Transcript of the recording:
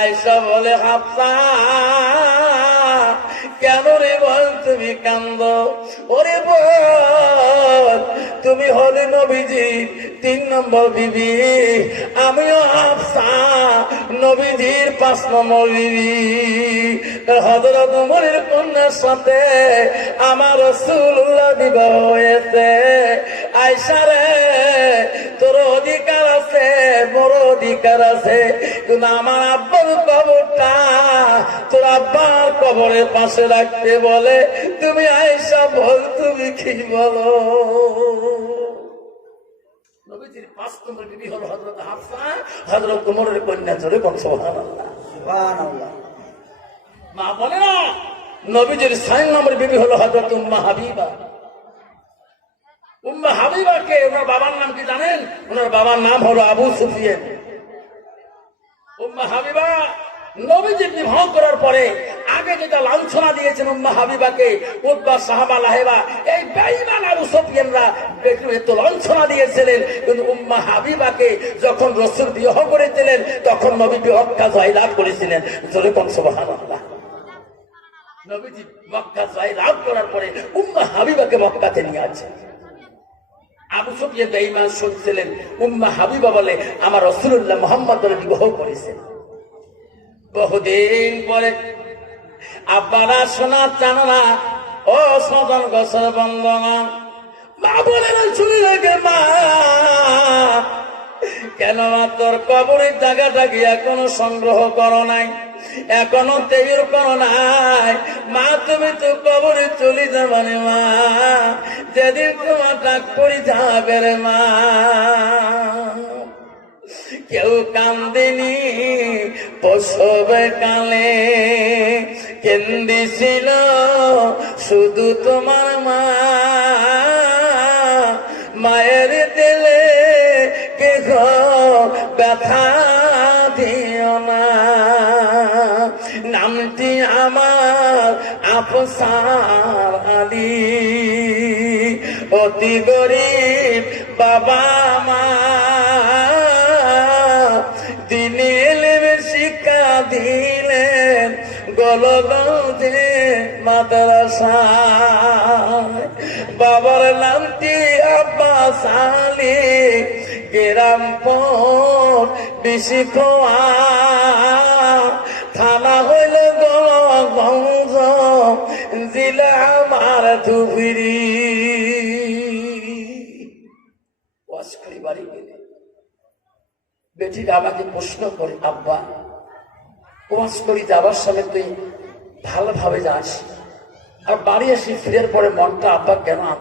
আয়সা বলে, হাফসা, কেন রে বল তুমি কান্দ? ওরে বল, তুমি হলে নবীজি, তিন নম্বর বিবি আমিও হাফসা, নবীজির পাঁচ নম্বর বিবি হজরত উমরের কন্যার সাথে আমার রসুল্লাহ বিবাহ হয়েছে। আয়সা অধিকার আছে। কিন্তু আমার আব্বার কবরটা তোর আব্বার কবরের পাশে রাখতে বলে তুমি আয়সা বল তুমি কি বলো? নবীজির পাঁচ নম্বর বিবি হল হজরত হাফসা। হজরত কুমরের কন্যা জোরে কোন সোহান মা বলে না নবীজির ছয় নম্বর বিবি হলো হজরত উম্মা হাবিবা। উম্মা হাবিবাকে ওনার বাবার নাম কি জানেন? ওনার বাবার নাম হলো আবু সুফিয়ান। উম্মা হাবিবা, নবীজি বিবাহ করার পরে আগে যেটা লাঞ্ছনা দিয়েছেন উম্মা হাবিবাকে উদ্বা সাহাবা লাহেবা, এই বেঈমান আবু সুফিয়ানরা এত লাঞ্ছনা দিয়েছিলেন, কিন্তু উম্মা হাবিবাকে যখন রসুল বিবাহ করেছিলেন, তখন নবী বিহক্কা জয়লাভ করেছিলেন। জোরে কোন সুবহানাল্লাহ। নবীজি মক্কা জয় লাভ করার পরে উম্মা হাবিবাকে মক্কাতে নিয়ে আছে আবু সুফিয়ান বেঈমান শুনছিলেন, উম্মা হাবিবা বলে, আমার রসুল্লাহ মোহাম্মদ বিবাহ করেছেন বহুদিন পরে, আব্বারা শোনা চান না, ও সদন গসর বন্দনা মা বলে না শুনে রেখে, মা। কেন তোর কবরের জায়গাটা কি এখনও সংগ্রহ করো নাই, এখনও তৈর করো নাই। মা, তুমি তো কবরে চলে যাবে মা। যেদিন তোমার ডাক পড়ে যাবে রে মা। কেউ কান্দিনি প্রসব কালে কেন্দিছিল শুধু তোমার মা। মায়ের দিলে কে ব্যথা দিও না। নামটি আমার আফসার আলী অতি গরিব বাবা মা। দিনে শিক্ষা দিলেন গলগঞ্জে মাদ্রাসা। বাবার নামটি আব্বাস আলী বেশি খোয়া থানা হইল গলগঞ্জ, জেলা আমার ধুবড়ি। বেটিরা আমাকে প্রশ্ন করে, আব্বা। ওয়াজ করি যাবার সময় তুই ভালোভাবে যাস। আর বাড়ি এসে ফিরের পরে মনটা আব্বা কেন